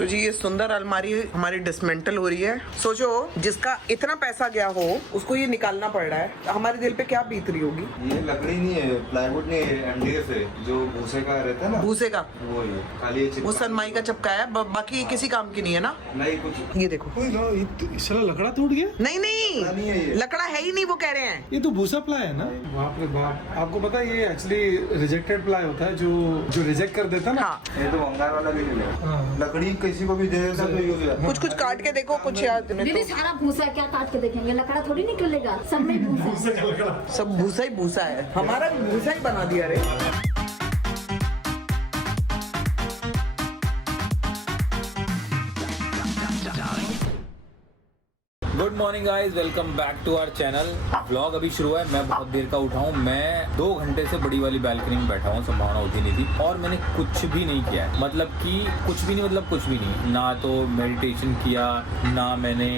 तो जी ये सुंदर अलमारी हमारी डिसमेंटल हो रही है। सोचो जिसका इतना पैसा गया हो उसको ये निकालना पड़ रहा है, हमारे दिल पे क्या बीत रही होगी। ये लकड़ी नहीं है, प्लाईवुड नहीं है, MDF है जो भूसे का रहता है ना, भूसे का वो है, खाली वो सनमाई का चिपकाया है, बाकी ये किसी काम की नहीं है ना। नहीं कुछ। ये देखो साला लकड़ा टूट गया। नहीं नहीं है ये। लकड़ा है ही नहीं, वो कह रहे हैं। ये तो भूसा प्लाई है ना। बाप रे बाप, आपको पता है ये एक्चुअली रिजेक्टेड प्लाई होता है, जो रिजेक्ट कर देता है ना। हाँ ये तो भंगार वाला भी नहीं है, लकड़ी किसी को भी दे देता तो यूज है। कुछ कुछ काट के देखो, कुछ याद नहीं दीदी तो सारा भूसा क्या काट के देखेंगे, लकड़ा थोड़ी निकलेगा, सब में भूसा है। सब भूसा ही भूसा है, हमारा भी भूसा ही बना दिया रे। Good morning guys, welcome back to our channel. Vlog अभी शुरू है। मैं बहुत देर का उठा हूँ। मैं 2 घंटे से बड़ी वाली बैल्कनी में बैठा हूँ, संभावना होती नहीं थी, और मैंने कुछ भी नहीं किया है। मतलब कि कुछ भी नहीं, मतलब कुछ भी नहीं। ना तो मेडिटेशन किया, ना मैंने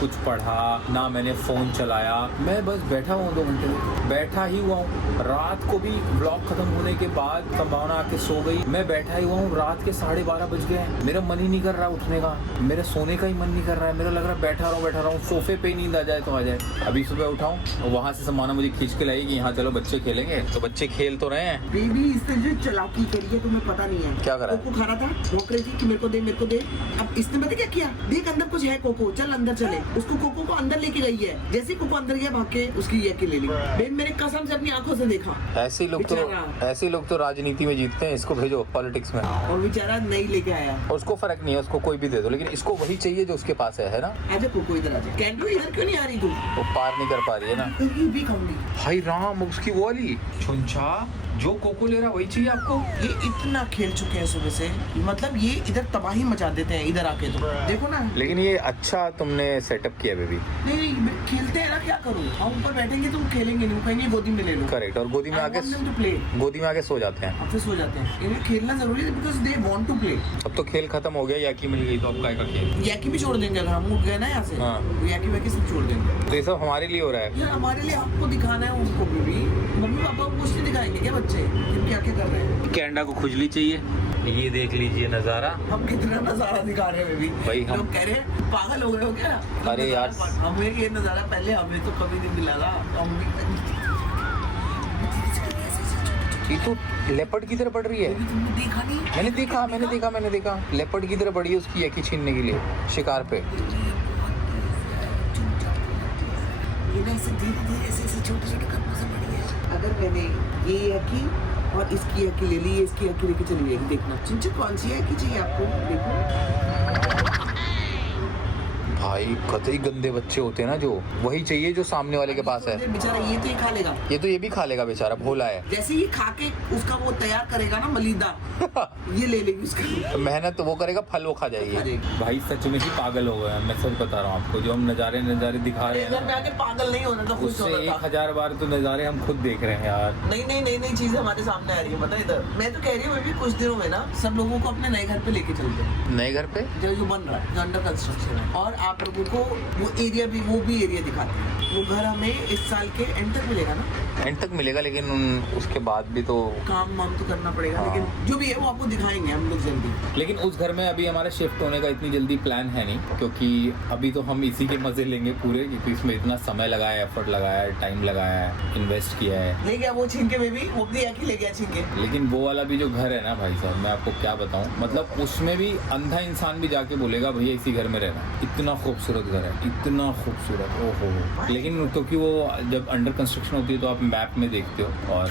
कुछ पढ़ा, ना मैंने फोन चलाया। मैं बस बैठा हुआ 2 घंटे, बैठा ही हुआ हूँ। रात को भी व्लॉग खत्म होने के बाद संभावना आके सो गई, मैं बैठा ही हुआ हूँ। रात के 12:30 बज गए हैं। मेरा मन ही नहीं कर रहा उठने का, मेरे सोने का ही मन नहीं कर रहा है। मेरा लग रहा है बैठा रहा हूँ, सोफे पे नींद आ जाए तो आ जाए। अभी सुबह उठाऊं, वहाँ से संभावना मुझे खींच के लाई कि यहाँ चलो बच्चे खेलेंगे, तो बच्चे खेल तो रहे हैं। बेबी इसने जो चालाकी करी है तुम्हें पता नहीं है। क्या करा? कोको खा रहा था, भौंक रही थी कि मेरे को दे। अब इसने पता क्या किया, देख अंदर कुछ है कोको, चल अंदर चले। उसको कोको को अंदर लेके गई है। जैसे कोको अंदर गया, भाग के उसकी यकी ले ली। बेन मेरे कसम से अपनी आंखों से देखा। ऐसे लोग तो राजनीति में जीतते हैं। इसको भेजो पॉलिटिक्स में। और बेचारा नहीं लेके आया। उसको फर्क नहीं है, उसको कोई भी दे दो, लेकिन इसको वही चाहिए जो उसके पास है ना। आजा कोको इधर आजा। कैंडो इधर क्यों नहीं आ रही तू? वो पार नहीं कर पा रही है ना। ये भी खाऊंगी। हाय राम, उसकी वो वाली छुंछा जो कोको ले रहा वही चाहिए आपको। ये इतना खेल चुके हैं सुबह से, मतलब ये इधर तबाही मचा देते हैं इधर आके। तो देखो ना। लेकिन ये अच्छा तुमने सेटअप किया बेबी। नहीं खेलते हैं ना, क्या करूँ। हम ऊपर बैठेंगे तो खेलेंगे नहीं, कहेंगे गोदी में ले लो। करेक्ट, और गोदी में आके सो जाते हैं। अब फिर सो जाते हैं। इन्हें खेलना जरूरी है, because they want to play. अब तो खेल खत्म हो गया, याकी मिल गई तो अब काय का खेल। याकी भी छोड़ देंगे अगर हम उठ गए ना यहाँ से। हाँ। तो याकी वाकी सब छोड़ देंगे। तो ये सब हमारे लिए हो रहा है। यार हमारे लिए आपको दिखाना है, उनको भी। मम्मी पापा को कुछ नहीं दिखाएंगे क्या बच्चे, क्या क्या कर रहे हैं। कैंडा को खुजली चाहिए। ये देख लीजिए नजारा। हम कितना नजारा दिखा रहे हैं बेबी। भाई हम लोग कह रहे हैं पागल हो गए हो क्या। अरे यार, हमें ये नजारा पहले हमें तो कभी नहीं मिला था। ये तो लेपर्ड की तरह बढ़ रही है। तुमने देखा नहीं? मैंने देखा लेपर्ड की तरह बढ़ी है उसकी यकी छीनने के लिए शिकार पे। ऐसे छोटे कदमों से बढ़ी है। अगर मैंने ये यकी और इसकी यकी ले ली, इसकी यकी लेके चली जाएगी। देखना चिंचू कौन सी यकी चाहिए आपको, देखो। भाई कतई गंदे बच्चे होते हैं ना, जो वही चाहिए जो सामने वाले के पास है। बेचारा ये तो ही खा लेगा। ये तो ये भी खा लेगा बेचारा, भोला है। जैसे ही खा के उसका वो तैयार करेगा ना मलीदा, ये ले लेगी उसका। मेहनत तो वो करेगा, फल वो खा जाएगी। भाई सच में ही पागल हो गए। मैं सच बता रहा हूँ आपको, जो हम नजारे दिखा रहे इधर पे हैं आके पागल नहीं होना था, खुश उससे होना था। 1000 बार तो नजारे हम खुद देख रहे हैं यार। नई चीज हमारे सामने आ रही है, पता है। इधर मैं तो कह रही हूँ अभी कुछ दिनों में ना सब लोगों को अपने नए घर पे लेके चलते हैं। नए घर पे जो बन रहा है, जो अंडर कंस्ट्रक्शन है, और आप लोगों को वो एरिया दिखाते हैं। वो घर हमें इस साल के एंड तक मिलेगा ना। एंड तक मिलेगा, लेकिन उसके बाद भी तो काम वाम तो करना पड़ेगा। हाँ। लेकिन जो भी है वो आपको दिखाएंगे हम लोग जल्दी। लेकिन उस घर में अभी हमारा शिफ्ट होने का इतनी जल्दी प्लान है नहीं, क्योंकि अभी तो हम इसी के मजे लेंगे पूरे, क्योंकि इसमें इतना समय लगाया, एफर्ट लगाया, टाइम लगाया है, इन्वेस्ट किया है। ले गया वो छीन के बेबी, वो अपनी याकी ले गया छीन के। लेकिन वो वाला भी जो घर है ना भाई साहब, मैं आपको क्या बताऊं, मतलब उसमें भी अंधा इंसान भी जाके बोलेगा भैया इसी घर में रहना। इतना खूबसूरत घर है, इतना खूबसूरत, ओहो। लेकिन क्योंकि वो जब अंडर कंस्ट्रक्शन होती है तो आप मैप में देखते हो और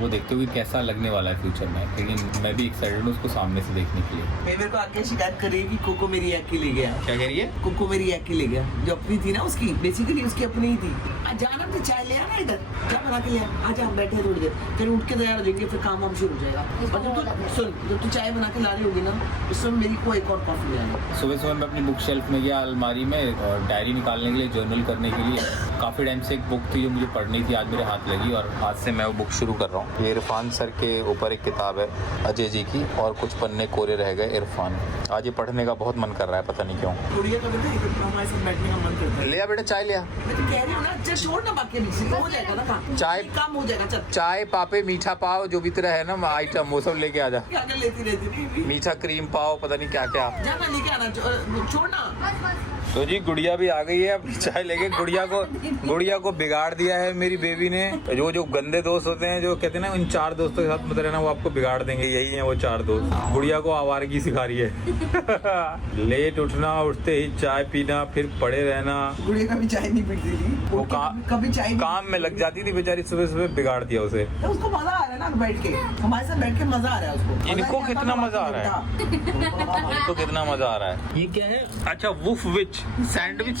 वो देखते हो कि कैसा लगने वाला है फ्यूचर में। लेकिन मैं भी एक्साइटेड हूँ उसको सामने से देखने के लिए। मेरे को आके शिकायत कर रही है कि कोको मेरी याकी ले गया। क्या कह रही है? कोको मेरी याकी ले गया, जो अपनी थी ना उसकी, बेसिकली उसकी अपनी ही थी। जाना तो चाय ले आना, इधर क्या बना के ले आजा, हम बैठे थोड़ी देर, फिर उठ के तैयार हो जाएंगे, फिर काम हम शुरू हो जाएगा। और जब तू चाय बना के ला रही होगी ना, उस समय मेरी को एक और कॉफी ले आना। सुबह मैं अपनी बुक शेल्फ में गया, अलमारी में डायरी निकालने के लिए, जर्नल करने के लिए। काफ़ी टाइम से एक बुक थी जो मुझे पढ़नी थी, आज मेरे हाथ लगी और आज से मैं वो बुक शुरू कर रहा हूँ। ये इरफान सर के ऊपर एक किताब है अजय जी की, और कुछ पन्ने कोरे रह गए इरफान। आज ये पढ़ने का बहुत मन कर रहा है, पता नहीं क्यों। गुड़िया का बेटा हमारे साथ बैठने का मन करता है। लिया बेटा चाय लिया। मैं तो कह रही हूँ ना, चल छोड़ ना, बाकी हो जाएगा ना काम। चाय काम हो जाएगा, चल चाय पापे मीठा पाव जो भी तेरा है ना आइटम वो सब लेके आ जा। क्या कर लेती रहती नहीं मीठा क्रीम पाव पता नहीं क्या क्या। जाना लेके आना, छोड़ना। तो जी गुड़िया भी आ गई है अपनी चाय लेके। गुड़िया को बिगाड़ दिया है मेरी बेबी ने। जो गंदे दोस्त होते हैं, जो कहते हैं ना इन 4 दोस्तों के साथ मत रहना, वो आपको बिगाड़ देंगे। यही है वो 4 दोस्त। गुड़िया को आवारगी सिखा रही है। लेट उठना, उठते ही चाय पीना, फिर पड़े रहना। गुड़िया कभी चाय नहीं पीती थी, वो कभी चाय काम में लग जाती थी बेचारी, सुबह सुबह बिगाड़ दिया उसे। तो उसको मजा आ रहा है ना बैठ के, हमारे साथ बैठ के मजा आ रहा है उसको। इनको कितना मजा आ रहा है, इनको कितना मजा आ रहा है। ये क्या है? अच्छा वुफ विच सैंडविच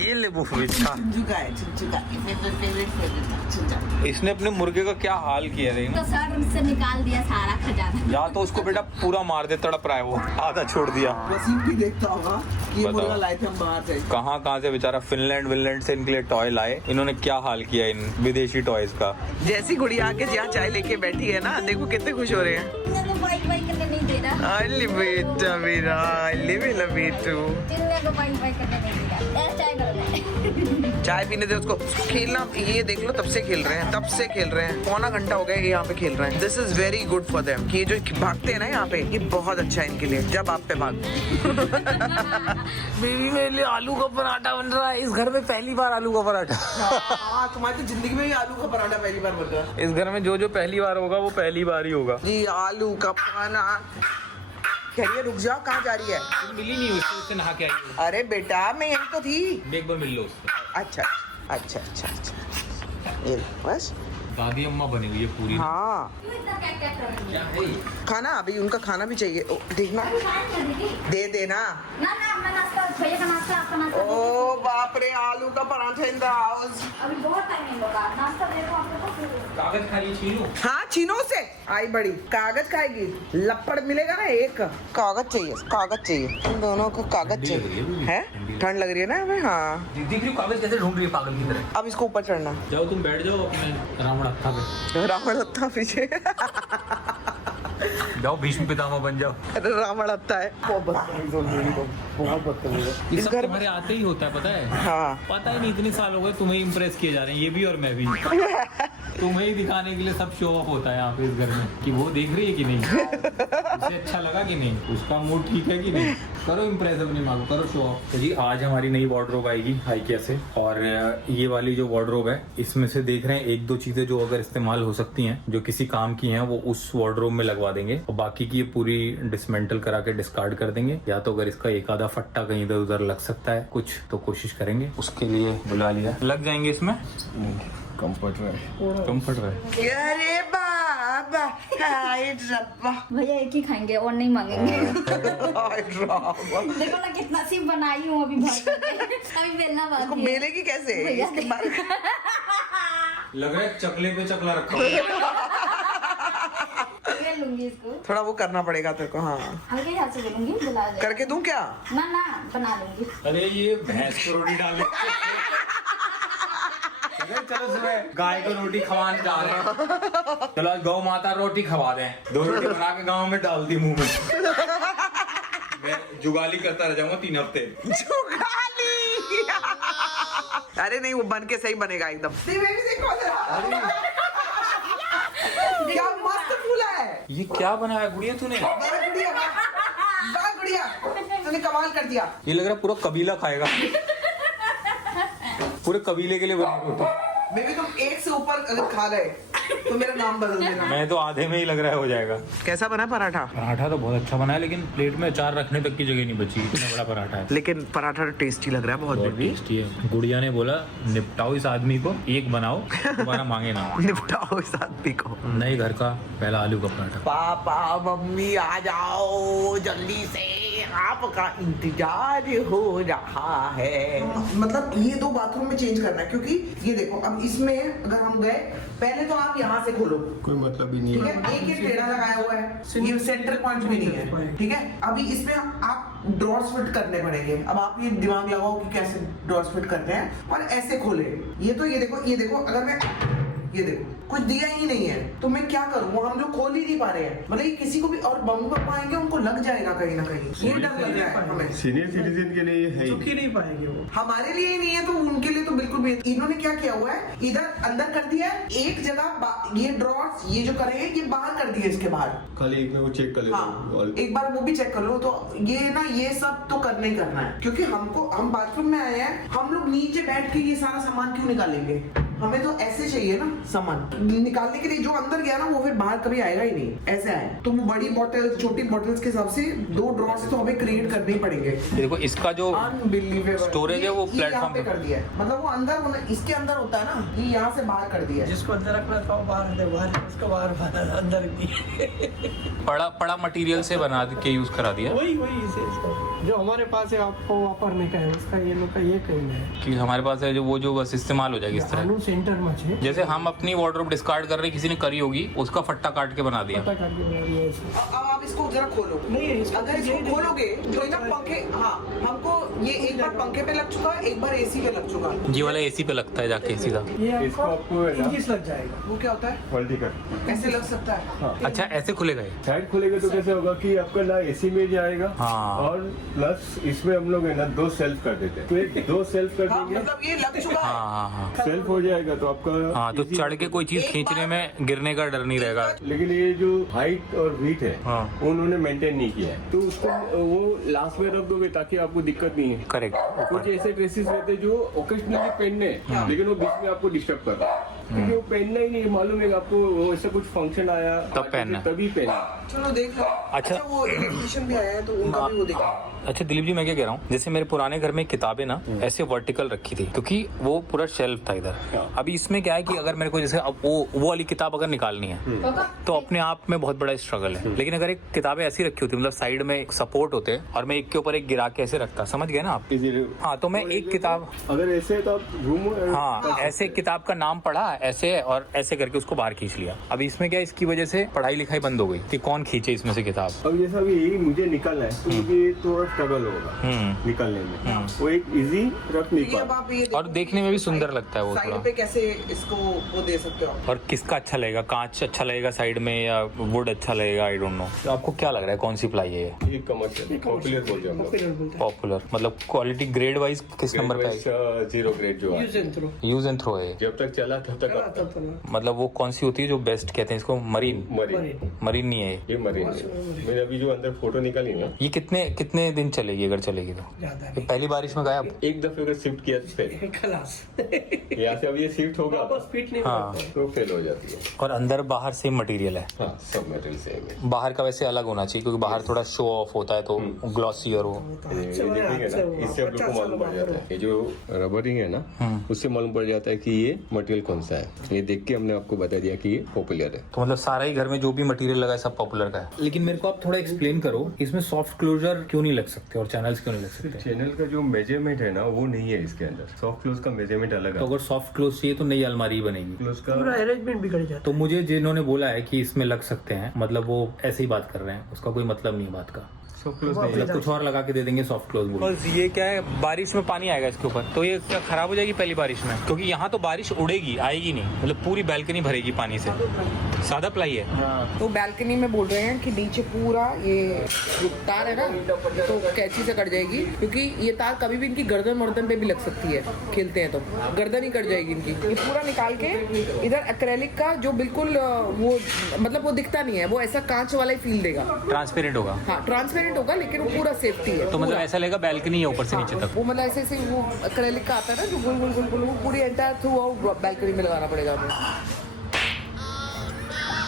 ये ले वुफ विच का। इसने अपने मुर्गे का क्या हाल किया है तो सर से निकाल दिया सारा खजाना। या तो उसको बेटा पूरा मार दे, तड़प रहा है वो, आधा छोड़ दिया। वसीम भी देखता होगा कि ये मुर्गा लाए थे हम बाहर से। कहाँ से बेचारा फिनलैंड से इनके लिए टॉय लाए। इन्होंने क्या हाल किया इन विदेशी टॉयज का। जैसी गुड़िया आके जहाँ चाय लेके बैठी है ना, देखो कितने खुश हो रहे हैं। नहीं दे रहा। अली बेटा मेरा, अली मेरा बेटू। चाय पीने दे उसको, खेलना ये देख लो, तब से खेल रहे हैं, पौना घंटा हो गया यहाँ पे खेल रहे हैं। This is very good for them कि ये जो भागते हैं ना यहाँ पे, ये बहुत अच्छा है इनके लिए। जब आप पे भाग बेबी मेरे लिए आलू का पराठा बन रहा है। इस घर में पहली बार आलू का पराठा। तुम्हारी तो जिंदगी में ही आलू का पराठा पहली बार बन रहा है। इस घर में जो पहली बार होगा वो पहली बार ही होगा। जी आलू का खाना। कह रही है रुक जाओ, कहाँ जा रही है? मिली नहीं उससे नहा के आई। अरे बेटा मैं यही तो थी। एक बार मिल लो उससे। अच्छा ये बस दादी अम्मा बनी हुई है पूरी। हाँ क्या है ये? खाना अभी उनका खाना भी चाहिए। देखना दे देना। भैया का नाश्ता, आपका नाश्ता। ओ बाप रे, आलू का पराठा इन द हाउस। अभी बहुत टाइम इन लोग का नाश्ता दे दो आपको। कागज खा रही है छीनू। हाँ छीनो से आई बड़ी, कागज खाएगी। लपड़ मिलेगा ना एक। कागज चाहिए इन दोनों को, कागज चाहिए है। ठंड लग रही है ना हमें। हाँ देख रही हो कागज कैसे ढूंढ रही है पागल की तरह। अब इसको ऊपर चढ़ना। जाओ तुम बैठ जाओ अपने रावण हत्था पे। रावण हत्था पीछे। जाओ भीष्म पितामह बन जाओ। अरे रावण हत्था है। बहुत बदतमीज है। इस घर तुम्हारे आते ही होता है पता है। हाँ पता ही नहीं, इतने साल हो गए तुम्हें इम्प्रेस किए जा रहे हैं, ये भी और मैं भी। तुम्हें ही दिखाने के लिए सब शो ऑफ होता है यहाँ पे इस घर में कि वो देख रही है कि नहीं, उसे अच्छा लगा कि नहीं, उसका मूड ठीक है कि नहीं। करो इम्प्रेस अपनी माँ को, करो शो ऑफ। तो जी आज हमारी नई वार्डरोब आएगी हाइकिया से, और ये वाली जो वार्डरोब है इसमें से देख रहे हैं 1-2 चीजें जो अगर इस्तेमाल हो सकती हैं, जो किसी काम की हैं, वो उस वार्डरोब में लगवा देंगे, और बाकी की ये पूरी डिसमेंटल करा के डिस्कार्ड कर देंगे। या तो अगर इसका एक आधा फट्टा कहीं इधर उधर लग सकता है कुछ, तो कोशिश करेंगे। उसके लिए बुला लिया। लग जाएंगे इसमें, कंफर्ट रहे। अरे बाबा, हाय रब्बा। भैया एक ही खाएंगे और नहीं मांगेंगे। हाय रब्बा। देखो ना कितना सी बनाई हूँ अभी भर करके। अभी बेलना बाकी है। बेलेगी कैसे? इसके बाद लग रहा है चकले पे चकला रखा हुआ। बेल लूंगी इसको। थोड़ा वो करना पड़ेगा तेरे को। हाँ हल्के हाथ से बेलूंगी, बुला दे। करके दूं क्या? ना बना लूंगी। अरे ये भैंस को रोटी डाल चलो सुबह गाय को रोटी खवाने जा रहे हैं। चलो आज गौ माता रोटी खवा दें। 2 रोटी बना के गाँव में डाल दी मुंह में। मैं जुगाली करता रह जाऊंगा 3 हफ्ते। जुगाली। अरे नहीं, वो बन के सही बनेगा एकदम। देखो क्या मस्त फूला है। ये क्या बनाया गुड़िया तूने? गुड़िया तूने कमाल कर दिया। ये लग रहा है पूरा कबीला खाएगा। पूरे कबीले के लिए बना रोटी। बेबी तुम 1 से ऊपर अगर खा गए तो मेरा नाम बदल देना। मैं तो आधे में ही लग रहा है हो जाएगा। कैसा बना पराठा? पराठा तो बहुत अच्छा बना है, लेकिन प्लेट में अचार रखने तक की जगह नहीं बची, इतना बड़ा पराठा है। लेकिन पराठा टेस्टी लग रहा है बहुत बेबी। टेस्टी है। गुड़िया ने बोला निपटाओ इस आदमी को, एक बनाओ, दोबारा मांगे ना। निपटाओ इस आदमी को। नए घर का पहला आलू का पराठा। पापा मम्मी आ जाओ जल्दी से। आपका इंतजार हो रहा है। मतलब ये 2 बाथरूम में चेंज करना है, क्योंकि ये देखो अब इसमें अगर हम गए, पहले तो आप यहाँ से खोलो, कोई मतलब ही नहीं ठीक है, एक ही टेढ़ा लगाया हुआ है, ये सेंटर पॉइंट भी नहीं है, ठीक है। अभी इसमें आप ड्रॉर्स फिट करने पड़ेंगे। अब आप ये दिमाग लगाओ कि कैसे ड्रॉर्स फिट करते हैं, और ऐसे खोले। ये तो ये देखो अगर मैं ये देखो कुछ दिया ही नहीं है तो मैं क्या करूँ, वो हम लोग खोल ही नहीं पा रहे हैं। मतलब ये किसी को भी, और मम्मी पापा आएंगे उनको लग जाएगा कहीं ना कहीं, ये डर लग रहा है हमें। सीनियर सिटीजन के लिए है ही नहीं पाएंगे वो। हमारे लिए ही नहीं है तो उनके लिए तो बिल्कुल भी। इन्होंने क्या किया हुआ है, इधर अंदर कर दिया है, एक जगह ये ड्रॉर्स ये जो करे ये बाहर कर दिए, इसके बाहर खाली एक वो चेक कर लो। हाँ, एक बार वो भी चेक कर लो। तो ये ना ये सब तो करना ही करना है, क्योंकि हम बाथरूम में आए हैं, हम लोग नीचे बैठ के ये सारा सामान क्यों निकालेंगे, हमें तो ऐसे चाहिए ना सामान निकालने के लिए। जो अंदर गया ना वो फिर बाहर कभी आएगा ही नहीं, ऐसे आए तो वो बड़ी बॉटल छोटी बॉटल्स के हिसाब से 2 ड्रॉर्स तो हमें क्रिएट करने ही पड़ेंगे। देखो इसका जो अनबिलीवेबल स्टोरेज है वो ये प्लेटफॉर्म यहाँ पे कर दिया है। मतलब वो अंदर इसके अंदर होता है ना, ये यहाँ से बाहर कर दिया है। जिसको अंदर रखना था वो बाहर उसको बाहर अंदर की बड़ा मटेरियल से बना के यूज करा दिया, वही जो हमारे पास है आपको वापरने का है, उसका ये लोग का ये कहीं है कि हमारे पास है जो वो जो बस इस्तेमाल हो जाएगी इस तरह। अनु सेंटर में है, जैसे हम अपनी वार्डरोब डिस्कार्ड कर रहे, किसी ने करी होगी, उसका फट्टा काट के बना दिया। पता कर दिया ये ऐसे। अब आप इसको जरा खोलो। नहीं, अगर इसको खोलोगे तो ना पंखे, हाँ हमको ये एक बार पंखे पे लग चुका है, एक बार एसी पे लग चुका है। ये वाला एसी पे लगता है जाके सीधा। ये इसको आपको है ना, 21 लग जाएगा। वो क्या होता है, क्वालिटी कर ऐसे लग सकता है। अच्छा ऐसे खुलेगा ये? साइड खोलेगा तो कैसे होगा कि आपका ना एसी में जाएगा, हाँ। और प्लस इसमें हम लोग है ना 2 सेल्फ कर देते हैं, तो एक 2 सेल्फ कर हाँ, देंगे, मतलब ये लग चुका है। हाँ सेल्फ हो जाएगा तो आपका हाँ, तो चढ़ के कोई चीज एक खींचने में गिरने का डर नहीं रहेगा। लेकिन ये जो हाइट और वीट है हाँ। उन्होंने मेंटेन नहीं किया है, तो उसको वो लास्ट में रख दोगे ताकि आपको दिक्कत नहीं है। करेक्ट। कुछ ऐसे ड्रेसेस रहते हैं जो ओकेजनली पहनने हैं, लेकिन वो बीच में आपको डिस्टर्ब कर रहा है, क्योंकि वो पहनना ही नहीं, मालूम है आपको, वो ऐसा कुछ फंक्शन आया तब पहनना, तभी पहना। चलो देख लो। अच्छा वो इलेक्ट्रिशियन भी आया है तो उनका भी वो देखो। अच्छा दिलीप जी, मैं क्या कह रहा हूँ, जैसे मेरे पुराने घर में किताबें ना ऐसे वर्टिकल रखी थी, क्योंकि वो पूरा शेल्फ था इधर। अभी इसमें क्या है कि अगर मेरे को जैसे अब वो वाली किताब अगर निकालनी है तो अपने आप में बहुत बड़ा स्ट्रगल है। लेकिन अगर एक किताबें ऐसी रखी होती, मतलब साइड में एक सपोर्ट होते और मैं एक के ऊपर एक गिरा के ऐसे रखता, समझ गए ना आप? हाँ, तो मैं एक किताब, अगर ऐसे है तो आप रूम, हाँ ऐसे किताब का नाम पढ़ा ऐसे और ऐसे करके उसको बाहर खींच लिया। अभी इसमें क्या, इसकी वजह से पढ़ाई लिखाई बंद हो गई कि कौन खींचे इसमें से किताब। अब जैसा भी मुझे निकलना है तो मुझे थोड़ा स्ट्रगल होगा निकलने में, वो एक इजी रख नहीं ये अब पा। आप ये देखो, और देखने में भी सुंदर लगता है वो साइड थोड़ा। पे कैसे इसको वो दे सकते हो। और किसका अच्छा लगेगा, कांच अच्छा लगेगा साइड में या वुड अच्छा लगेगा, आई डोंट नो। तो आपको क्या लग रहा है कौन सी प्लाई है ये? कमर्शियल पॉपुलर बोल रहे हम लोग, पॉपुलर मतलब क्वालिटी ग्रेड वाइज किस नंबर का है? 0 ग्रेड जो है, यूज एंड थ्रो है, जब तक चला तब तक मतलब वो कौन सी होती है जो बेस्ट कहते हैं इसको? मरीन? मरीन नहीं है ये मरीन है। मैंने अभी जो अंदर फोटो निकाली ना, ये कितने दिन चलेगी अगर चलेगी तो? ये पहली बारिश में गायब? एक दफे अगर शिफ्ट किया तो फेल, खलास यहाँ से अब ये शिफ्ट होगा वापस फिट नहीं हाँ। होता है। तो फेल हो जाती है। और अंदर बाहर सेम मटेरियल है? हाँ, सब मेटल सेम है। बाहर का वैसे अलग होना चाहिए क्योंकि बाहर थोड़ा शो ऑफ होता है तो ग्लॉसी और वो। ये देखेंगे ना, इससे आप लोग को मालूम पड़ जाता है, ये जो रबरिंग है ना उससे मालूम पड़ जाता है कि ये मटेरियल कौन सा है। ये देख के हमने आपको बता दिया कि ये पॉपुलर है। तो मतलब सारा ही घर में जो भी मटेरियल लगा है सब पॉपुलर का है। लेकिन मेरे को आप थोड़ा एक्सप्लेन करो, इसमें सॉफ्ट क्लोजर क्यों नहीं लग सकते और चैनल्स क्यों नहीं लग सकते? चैनल का जो मेजरमेंट है ना वो नहीं है इसके अंदर, सॉफ्ट क्लोज का मेजरमेंट अलग तो है। अगर सॉफ्ट क्लोज चाहिए तो नई अलमारी बनेगी। क्लोज का पूरा अरेंजमेंट बिगड़ जाता तो मुझे जिन्होंने बोला है कि इसमें लग सकते हैं, मतलब वो ऐसे ही बात कर रहे हैं, उसका कोई मतलब नहीं है बात का। सॉफ्ट क्लोज मतलब कुछ और लगा के दे देंगे सॉफ्ट क्लोज बोल। ये क्या है, बारिश में पानी आएगा इसके ऊपर तो ये क्या खराब हो जाएगी पहली बारिश में? क्योंकि यहाँ तो बारिश उड़ेगी, आएगी नहीं, मतलब पूरी बैल्कनी भरेगी पानी से। सादा प्लाई है तो बैल्कनी में बोल रहे हैं कि नीचे पूरा ये तार है ना तो कैंची से कट जाएगी, क्योंकि ये तार कभी भी इनकी गर्दन वर्दन पे भी लग सकती है, खेलते हैं तो गर्दन ही कट जाएगी इनकी। ये पूरा निकाल के इधर एक्रेलिक का जो बिल्कुल वो मतलब वो दिखता नहीं है, वो ऐसा कांच वाला ही फील देगा, ट्रांसपेरेंट होगा। हाँ ट्रांसपेरेंट होगा, लेकिन वो पूरा सेफ्टी है। तो मतलब ऐसा लगेगा बैल्कनी है ऊपर से नीचे तक। वो मतलब ऐसे ऐसे वो एक्रेलिक का आता है ना जो गोल गोल गोल गोल, वो पूरी एंटायर थ्रू आउट बैल्कनी में लगाना पड़ेगा हमें।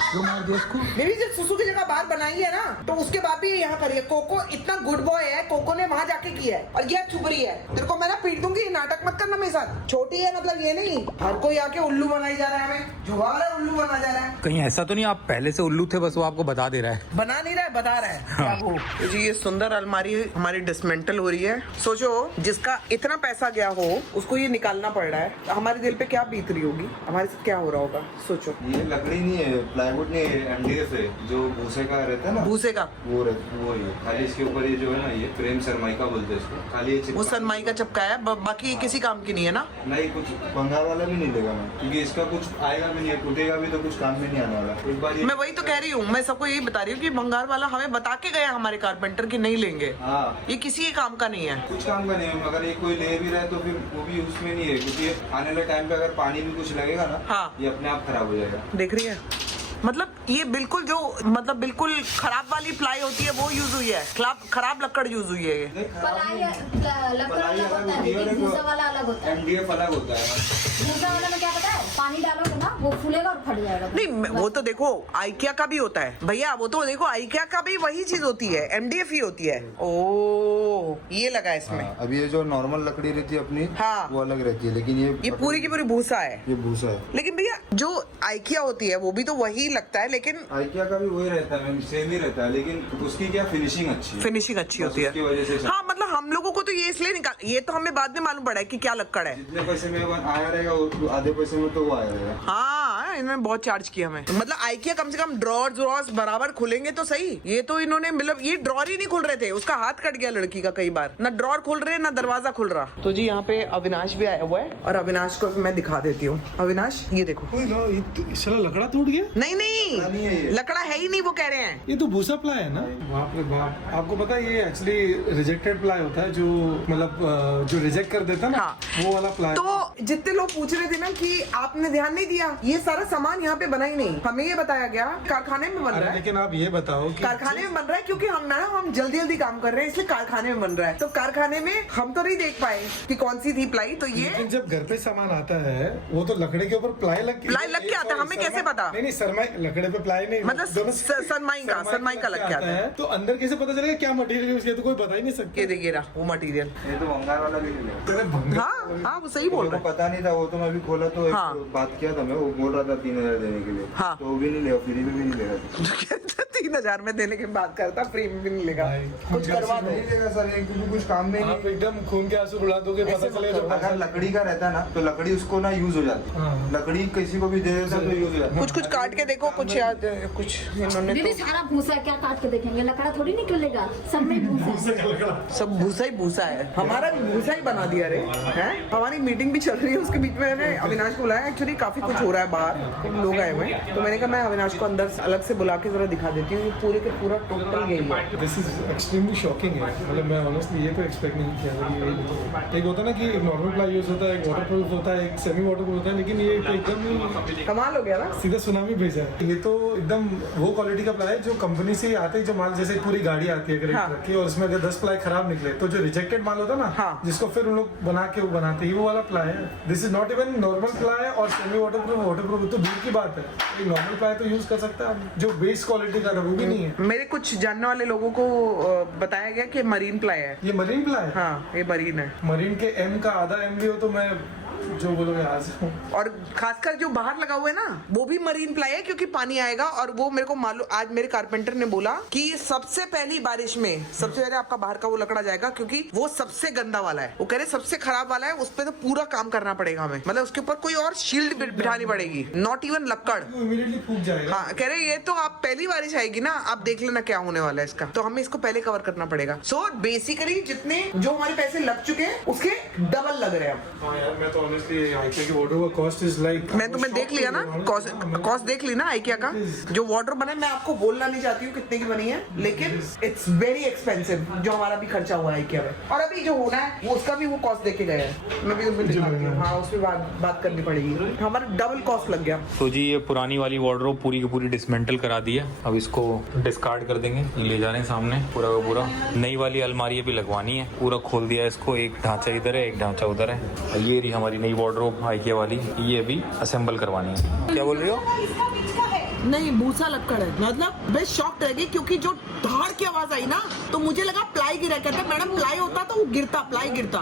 जो मार दिया उसको। मेरी जब सुसु की जगह बाहर बनाई है ना तो उसके बाद भी यहाँ करिए। कोको इतना गुड बॉय है, कोको ने वहाँ जाके किया है और ये चुप रही है। तेरे को मैं ना पीट दूंगी, नाटक मत करना मेरे साथ। छोटी है मतलब ये नहीं हर कोई आके उल्लू बनाई जा रहा है, हमें जुगाड़ है, उल्लू बना जा रहा है। कहीं ऐसा तो नहीं आप पहले से उल्लू थे, बस वो आपको बता दे रहा है। बना नहीं रहा है, बता रहा है क्या वो। तो जी ये सुंदर अलमारी हमारी डिसमेंटल हो रही है। सोचो जिसका इतना पैसा गया हो उसको ये निकालना पड़ रहा है, हमारे दिल पे क्या बीत रही होगी, हमारे साथ क्या हो रहा होगा सोचो। ये लकड़ी नहीं है, प्लाईवुड नहीं है, एमडीएफ है, जो भूसे का रहता है ना, भूसे का वो है। खाली इसके ऊपर ये जो है ना, ये फ्रेम सरमाइका बोलते हैं इसको। खाली ये वो सनमाई का चपका है, बाकी किसी काम की नहीं है ना। नहीं, कुछ पंगार वाला भी नहीं देगा मैं, क्योंकि इसका कुछ आएगा भी नहीं, टूटेगा भी तो कुछ काम में नहीं आने वाला। एक बार मैं वही तो कह रही हूँ, मैं सबको यही बता रही हूँ कि भंगार वाला हमें बता के गया हमारे कारपेंटर की नहीं लेंगे। हाँ, ये किसी के काम का नहीं है, कुछ काम का नहीं है। अगर ये कोई ले भी रहा है तो फिर वो भी उसमें नहीं है, क्योंकि आने वाले टाइम पे अगर पानी भी कुछ लगेगा ना, हाँ। ये अपने आप खराब हो जाएगा। देख रही है मतलब ये बिल्कुल जो मतलब बिल्कुल खराब वाली प्लाई होती है वो यूज हुई है, खराब लकड़ यूज हुई है ये। पलाई लकड़ अलग होता है, लेकिन भूसा वाला अलग होता है। एमडीएफ अलग होता है। भूसा वाला में क्या पता है, पानी डालोगे ना वो फूलेगा और फट जाएगा। नहीं वो तो देखो आइकिया का भी होता है भैया, वो तो देखो आइकिया का भी वही चीज होती है, एमडीएफ ही होती है। ओ ये लगा है इसमें। अब ये जो नॉर्मल लकड़ी रहती है अपनी, हाँ। वो अलग रहती है, लेकिन ये पूरी की पूरी भूसा है, ये भूसा है। लेकिन भैया जो आइकिया होती है वो भी तो वही लगता है, लेकिन आइकिया का भी वही रहता है मैम, सेम ही रहता है, लेकिन उसकी क्या फिनिशिंग अच्छी है। फिनिशिंग अच्छी बस होती है। उसकी वजह से हाँ मतलब हम लोगों को तो ये इसलिए निकाल, ये तो हमें बाद में मालूम पड़ा है कि क्या लक्कड़ है। जितने पैसे में आया रहेगा आधे पैसे में तो वो आया रहेगा। हाँ इन्होंने बहुत चार्ज किया हमें, मतलब आइकिया कम से कम ड्रॉर्स बराबर खुलेंगे तो सही। ये तो इन्होंने मतलब ये ड्रॉर ही नहीं खुल रहे थे, उसका हाथ कट गया लड़की का कई बार, ना ड्रॉर खुल रहे ना दरवाजा खुल रहा। तो जी यहाँ पे अविनाश भी आया हुआ है और अविनाश को मैं दिखा देती हूँ। अविनाश ये देखो। साला लकड़ा टूट गया। नहीं नहीं है नहीं ये। लकड़ा है ही नहीं, वो कह रहे हैं ये तो भूसा प्लाई है ना। बाप रे बाप, आपको पता है ये एक्चुअली रिजेक्टेड प्लाई होता है, जो मतलब जो रिजेक्ट कर देता है ना, हाँ। वो वाला प्लाई। तो जितने लोग पूछ रहे थे ना कि आपने ध्यान नहीं दिया, ये सारा सामान यहाँ पे बना ही नहीं, हमें ये बताया गया कारखाने में बन रहा है। लेकिन आप ये बताओ कि कारखाने में बन रहा है क्योंकि हम जल्दी काम कर रहे हैं, इसलिए कारखाने में बन रहा है। तो कारखाने में हम तो नहीं देख पाए कि कौन सी थी प्लाई, तो ये लेकिन जब घर पे सामान आता है वो तो लकड़े के ऊपर प्लाई लग के आता है, हमें कैसे पता? नहीं सरमाई, लकड़े पे प्लाई नहीं, मतलब दोनों सनमाई का लग के आता है। तो अंदर कैसे पता चलेगा क्या मटेरियल यूज किया, तो कोई बता ही नहीं सकता। ये देखिए रहा वो मटेरियल। ये तो भंगार वाला भी नहीं है। हाँ वो सही बोल मेरे रहा को पता नहीं था, वो तो मैं अभी खोला तो हाँ। एक बात किया था मैं, वो बोल रहा था 3000 देने के लिए, हाँ। तो वो भी नहीं लेगा, फ्री में भी नहीं लेगा। है। 3000 में देने की बात करता, फ्री में भी नहीं लेगा, कुछ करवा दो। नहीं लेगा सर, ये क्योंकि कुछ काम में आप नहीं। एकदम खून के आंसू रुला दोगे, पता चलेगा जब अगर लकड़ी का रहता है ना तो लकड़ी उसको ना यूज हो जाती है, हाँ। लकड़ी किसी को भी दे देता तो यूज हो जाता है। कुछ काट के देखो, कुछ याद कुछ इन्होंने दीदी तो सारा भूसा है, क्या काट के देखेंगे, लकड़ा थोड़ी निकलेगा, सब में भूसा है। सब भूसा ही भूसा है, हमारा भी भूसा ही बना दिया रे हैं। हमारी मीटिंग भी चल रही है, उसके बीच में मैंने अविनाश को बुलाया, एक्चुअली काफी कुछ हो रहा है बाहर, लोग आए हुए हैं, तो मैंने कहा मैं अविनाश को अंदर अलग से बुला के जरा दिखा देती हूँ, पूरे के पूरा टोटल यही है। दिस इज एक्सट्रीमली शॉकिंग है, मतलब मैं ऑनेस्टली ये तो एक्सपेक्ट नहीं किया था कि यही। एक होता है ना कि नॉर्मल प्लाई यूज होता है, एक वाटरप्रूफ होता है, एक सेमी वाटरप्रूफ होता है, लेकिन ये तो एकदम ही कमाल हो गया ना। सीधा सुनामी भेजा है। ये तो एकदम वो क्वालिटी का प्लाई है जो कंपनी से आते ही, जो माल जैसे पूरी गाड़ी आती है हाँ। ट्रक की, और उसमें अगर 10 प्लाई खराब निकले तो जो रिजेक्टेड माल होता है ना, हाँ। जिसको फिर उन लोग बना के वो बनाते हैं, वो वाला प्लाई है। This is not even normal ply और सेमी वाटरप्रूफ तो दूर की बात है। एक नॉर्मल प्लाई तो यूज कर सकता है, जो बेस क्वालिटी का वो भी नहीं है। मेरे कुछ जानने वाले लोगों को बताया गया कि मरीन प्लाई है। ये मरीन प्लाई है। हाँ ये मरीन है, मरीन के एम का आधा एम भी हो तो मैं जो बोलोगे आज। और खासकर जो बाहर लगा हुआ है ना वो भी मरीन प्लाई है, क्योंकि पानी आएगा। और वो मेरे को मालूम, आज मेरे कारपेंटर ने बोला कि सबसे पहली बारिश में सबसे पहले आपका बाहर का वो लकड़ा जाएगा, क्योंकि वो सबसे गंदा वाला है। वो कह रहे सबसे खराब वाला है, उस पर तो पूरा काम करना पड़ेगा हमें, मतलब उसके ऊपर कोई और शील्ड बिठानी पड़ेगी, नॉट इवन लक्कड़। इमीडिएटली फूक जाएगा। हाँ कह रहे ये तो आप पहली बारिश आएगी ना, आप देख लेना क्या होने वाला है इसका, तो हमें इसको पहले कवर करना पड़ेगा। सो बेसिकली जितने जो हमारे पैसे लग चुके हैं उसके डबल लग रहे हैं अब। हाँ यार, मैं तो ऑनेस्टली आइकिया की वाटर का कॉस्ट इज लाइक, मैं तुम्हें देख लिया ना, कॉस्ट देख ली ना आइकिया का, जो वाटर बना है। मैं आपको बोलना नहीं चाहती हूँ कितने की बनी है, लेकिन इट्स वेरी एक्सपेंसिव जो हमारा भी खर्चा हुआ है आइकिया में। और अभी जो होना है वो उसका भी वो कॉस्ट देके गए हैं, मैं भी तुम्हें दिखाती हूँ। हाँ उस पर बात करनी पड़ेगी, हमारा डबल कॉस्ट लग गया। तो जी ये पुरानी वाली वार्डरोब पूरी की पूरी डिसमेंटल करा दी है, अब इसको डिस्कार्ड कर देंगे, ले जा रहे हैं सामने पूरा का पूरा। नई वाली अलमारी भी लगवानी है, पूरा खोल दिया है इसको, एक ढांचा इधर है एक ढांचा उधर है। और ये रही हमारी नई वार्डरोब आइकिया वाली, ये भी असेंबल करवानी है। क्या बोल रही हो? नहीं भूसा लक्कड़ है, मतलब मैं शॉक रह गई क्योंकि जो धाड़ की आवाज आई ना तो मुझे लगा प्लाई गिरा। कहते मैडम प्लाई होता तो वो गिरता, प्लाई गिरता,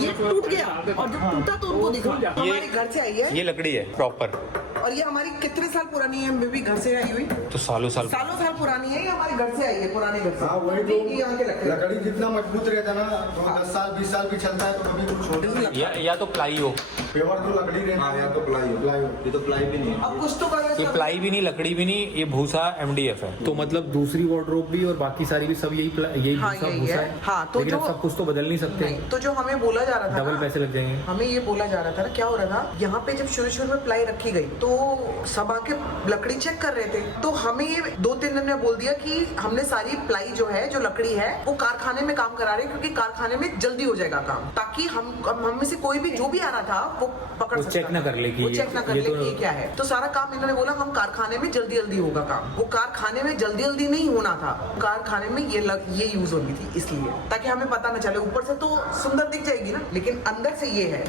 ये टूट गया और जब टूटा तो उनको दिखा। हमारे घर से आई है ये लकड़ी है प्रॉपर, और ये हमारी कितने साल पुरानी है, मैं भी घर से आई हुई तो सालों साल पुरानी है। ये हमारे घर से आई है, पुराने घर से। हाँ वही तो, ये यहाँ के लकड़ी लकड़ी जितना मजबूत रहता है ना तो 10 साल 20 साल भी चलता है, तो कभी कुछ होता है। या तो प्लाई हो, पेवर तो लकड़ी रहता हाँ है, या तो प्लाई हो, ये तो प्लाई भी नहीं है। अब कुछ तो ये प्लाई भी नहीं, लकड़ी भी नहीं, ये भूसा MDF है। तो मतलब दूसरी वार्डरोब भी और बाकी सारी भी सब यही हाँ, भूसा यही भूसा है। है। हाँ, तो लेकिन अब जो- सब कुछ तो बदल नहीं सकते, नहीं, तो जो हमें बोला जा रहा था डबल ना, पैसे लग जाएंगे। हमें ये बोला जा रहा था ना, क्या हो रहा था यहाँ पे जब शुरू में प्लाई रखी गई तो सब आके लकड़ी चेक कर रहे थे, तो हमें ये 2-3 दिन में बोल दिया कि हमने सारी प्लाई जो है, जो लकड़ी है वो कारखाने में काम करा रहे हैं, क्योंकि कारखाने में जल्दी हो जाएगा काम, ताकि हम में से कोई भी जो भी आ रहा था वो पकड़ वो सकता चेक ना कर ले कि वो ये- चेक ना कर ये ले तो- कि ये क्या है। तो सारा काम इन्होंने बोला हम कारखाने में जल्दी होगा काम। वो कारखाने में जल्दी नहीं होना था, कारखाने में ये यूज होनी थी, इसलिए ताकि हमें पता न चले। ऊपर से तो सुंदर दिख जाएगी ना, लेकिन अंदर से ये है,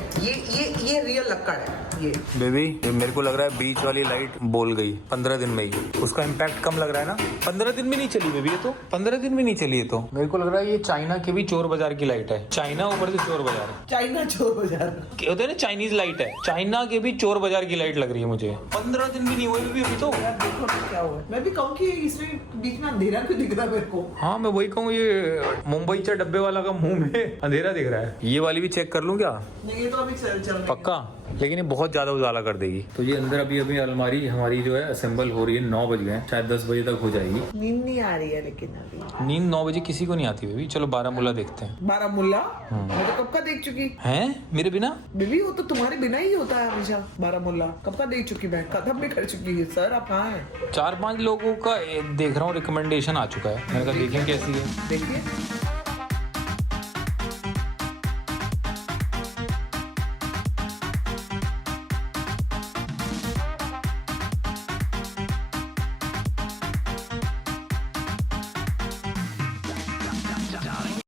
ये रियल लक्कड़ है ये। बेबी मेरे को लग रहा है बीच वाली लाइट बोल गई 15 दिन में ही, उसका इम्पैक्ट कम लग रहा है ना। 15 दिन में नहीं चली बेबी, ये तो 15 दिन में नहीं चली है। तो मेरे को लग रहा है ये चाइना के भी चोर बाजार की लाइट है, चाइना ऊपर से चोर बाजार, चाइना चोर बाजार होता है ना, चाइनीज लाइट है, चाइना के भी चोर बाजार की लाइट लग रही है मुझे। 15 दिन भी नहीं हुए बेबी अभी तो। यार देखो तो क्या हुआ। मैं भी कहूँ कि इसमें बीच में अंधेरा क्यों दिख रहा है मेरे को। हाँ मैं वही कहूँ, ये मुंबई चा डब्बे वाला का मुंह में अंधेरा दिख रहा है। ये वाली भी चेक कर लूँ क्या? नहीं ये तो अभी चल पक्का, लेकिन ये बहुत ज्यादा उजाला कर देगी। तो ये अंदर अभी अलमारी हमारी जो है असेंबल हो रही है, 9 बज गए, शायद 10 बजे तक हो जाएगी। नींद नहीं आ रही है लेकिन अभी। नींद 9 बजे किसी को नहीं आती बेबी। चलो बारामूला देखते हैं। बारामूला मैं तो कब का देख चुकी हैं मेरे बिना? बेबी, वो तो तुम्हारे बिना ही होता है हमेशा। बारामूला कब का देख चुकी, मैं खत्म भी कर चुकी है। सर आप कहाँ हैं? 4-5 लोगों का देख रहा हूँ रिकमेंडेशन आ चुका है, मैंने कहा देखें कैसी है। देखिए